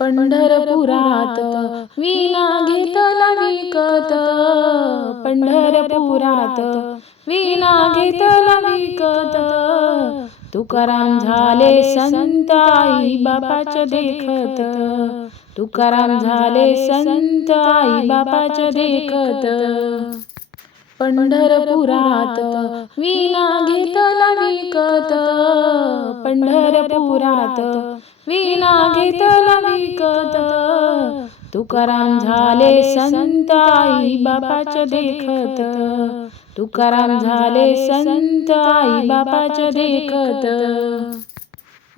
पंढरपुरात विना घेतला विकत. पंढरपुरात विना घेतला विकत. तुकाराम झाले संत आई बापाच्या देखत. तुकाराम झाले संत आई बापाच्या देखत. पंढरपुरात विना घेत पंढरपुरात विना घेतला विकत. तुकाराम झाले संत आई बापाच्या देखत. तुकाराम झाले संत आई बापाच्या देखत.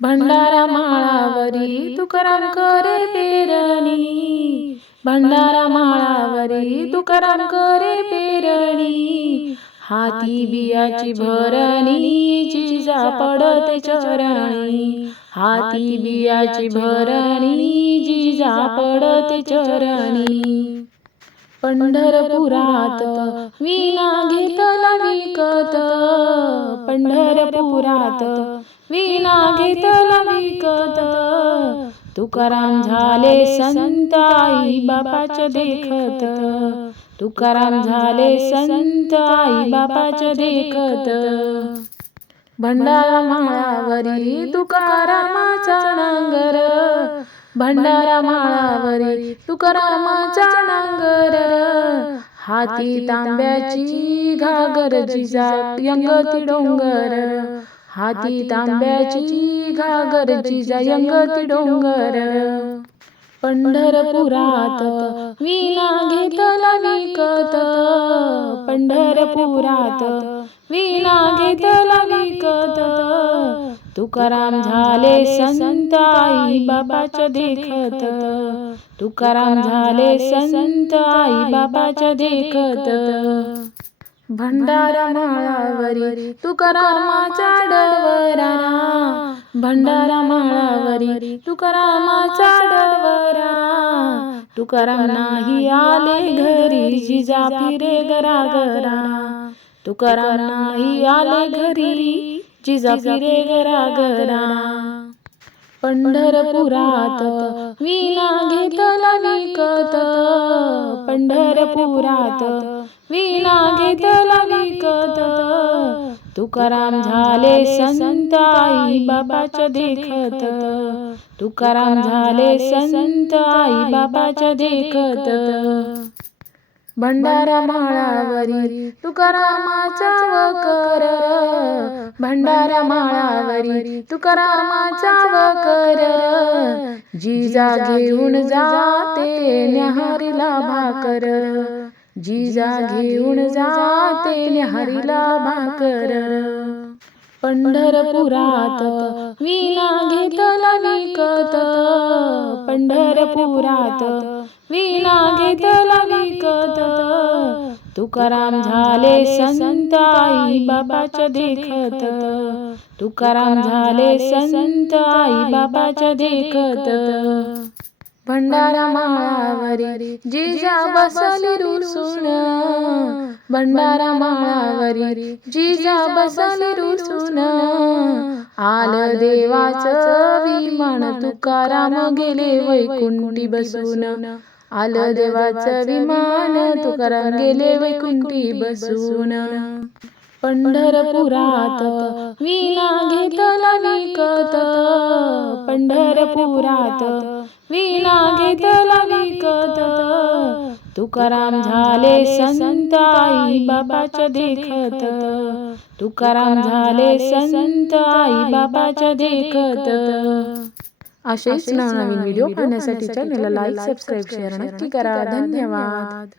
भंडारा माळावरी तुकाराम करे पेरणी. भंडारा माळावरी तुकाराम करे पेरणी. हाती बियाची भरणीची जिजा पडते चरणी. हाती बियाची भरणीची जिजा पडते चरणी. पंढरपुरात विना घेतला विकत. पंढरपुरात विना घेतला विकत. तुकाराम झाले संताई बापाच्या देखत. तुकाराम झाले संत आई बापाच्या देखत. भंडारा माळावरी तुकारामाचा नांगर. भंडारा माळावरी तुकारामाचा नांगर. हाती तांब्याची घागर जिजा यंगती डोंगर. हाती तांब्याची घागर जिजा यंगती डोंगर. पंढरपुरात विना घेतला विकत. पंढरपुरात विना घेतला विकत. तुकाराम झाले संत आई बाबाच्या देखत. तुकाराम झाले संत आई बाबाच्या देखत. भंडारा माळावरी तुकारामाचा डवरा भंडारा माळावरी तुकारामाचा डवरा तुकाराम नाही आले घरी जिजा फिरे गरा गरा तुकाराम नाही आले घरी जिजा फिरे गरा गरा पंढरपुरात विना घेतला विकत. पंढरपुरात विना घेतला विकत. तुकाराम झाले संत आई बाबाच्या देखत. तुकाराम झाले संत आई बाबाच्या देखत. भंडारा माळावरी तुकारामाचा वकर. भंडारा माळावरी तुकारामाचा वकर. जिजा घेऊन जाते न्याहारीला भाकर. जिजा घेऊन जाते न्याहारीला भाकर. पंढरपुरात विना घेतला विकत. पंढरपुरात विना घेतला विकत. तुकाराम झाले संत आई बाबाच्या देखत. तुकाराम झाले संत आई बाबाच्या देखत. भंडारा माळावरी जिजा बसली रुसून भंडारा माळावरी जिजा बसली रुसून आल देवाचं विमान तुकाराम गेले वैकुंठी बसून. आलं देवाचं विमान तुकाराम गेले वैकुंठी बसून. पंढरपुरात विना घेतला विकत. पंढरपुरात विना घेतला विकत. तुकाराम झाले संत आई बाबाच्या देखत. तुकाराम झाले संत आई बाबाच्या देखत. असेच नवनवीन व्हिडिओ पाहण्यासाठी चॅनलला लाईक सबस्क्राईब शेअर नक्की करा. धन्यवाद.